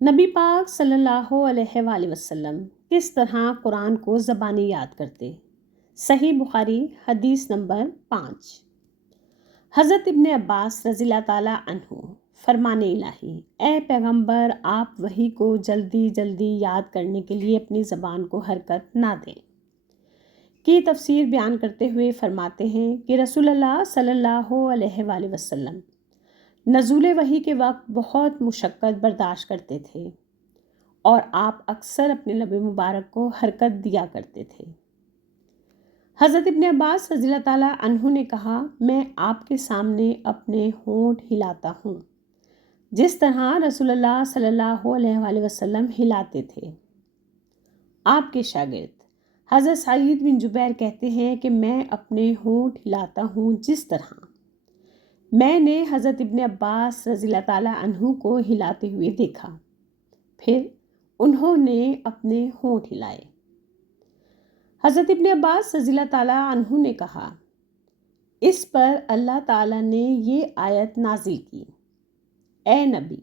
نبی پاک صلی اللہ علیہ وآلہ وسلم کس طرح قرآن کو زبانی یاد کرتے؟ صحیح بخاری حدیث نمبر 5۔ حضرت ابن عباس رضی اللہ تعالیٰ عنہ فرمان الہی، اے پیغمبر، آپ وحی کو جلدی جلدی یاد کرنے کے لیے اپنی زبان کو حرکت نہ دیں کی تفسیر بیان کرتے ہوئے فرماتے ہیں کہ رسول اللہ صلی اللہ علیہ وآلہ وسلم نزول وحی کے وقت بہت مشقت برداشت کرتے تھے اور آپ اکثر اپنے لب مبارک کو حرکت دیا کرتے تھے۔ حضرت ابن عباس رضی اللہ تعالیٰ عنہ نے کہا، میں آپ کے سامنے اپنے ہونٹ ہلاتا ہوں جس طرح رسول اللہ صلی اللہ علیہ وآلہ وسلم ہلاتے تھے۔ آپ کے شاگرد حضرت سعید بن جبیر کہتے ہیں کہ میں اپنے ہونٹ ہلاتا ہوں جس طرح میں نے حضرت ابن عباس رضی اللہ تعالیٰ عنہ کو ہلاتے ہوئے دیکھا، پھر انہوں نے اپنے ہونٹ ہلائے۔ حضرت ابن عباس رضی اللہ تعالیٰ عنہ نے کہا، اس پر اللہ تعالیٰ نے یہ آیت نازل کی، اے نبی،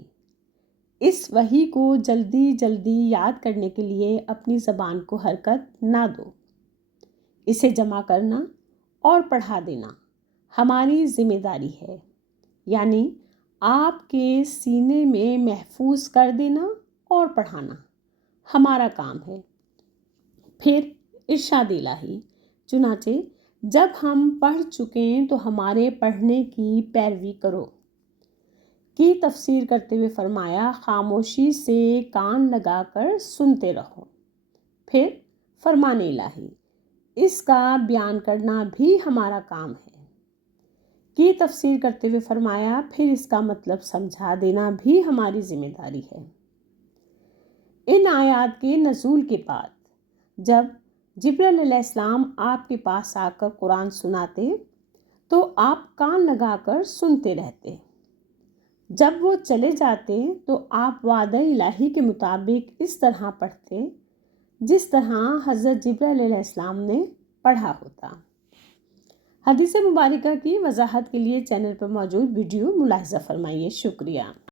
اس وحی کو جلدی جلدی یاد کرنے کے لیے اپنی زبان کو حرکت نہ دو، اسے جمع کرنا اور پڑھا دینا ہماری ذمہ داری ہے، یعنی آپ کے سینے میں محفوظ کر دینا اور پڑھانا ہمارا کام ہے۔ پھر ارشاد الہی، چنانچہ جب ہم پڑھ چکیں تو ہمارے پڑھنے کی پیروی کرو کی تفسیر کرتے ہوئے فرمایا، خاموشی سے کان لگا کر سنتے رہو۔ پھر فرمان الہی، اس کا بیان کرنا بھی ہمارا کام ہے کی تفسیر کرتے ہوئے فرمایا، پھر اس کا مطلب سمجھا دینا بھی ہماری ذمہ داری ہے۔ ان آیات کے نزول کے بعد جب جبرائیل علیہ السلام آپ کے پاس آ کر قرآن سناتے تو آپ کان لگا کر سنتے رہتے، جب وہ چلے جاتے تو آپ وعدہ الہی کے مطابق اس طرح پڑھتے جس طرح حضرت جبرائیل علیہ السلام نے پڑھا ہوتا۔ حدیث مبارکہ کی وضاحت کے لیے چینل پر موجود ویڈیو ملاحظہ فرمائیے۔ شکریہ۔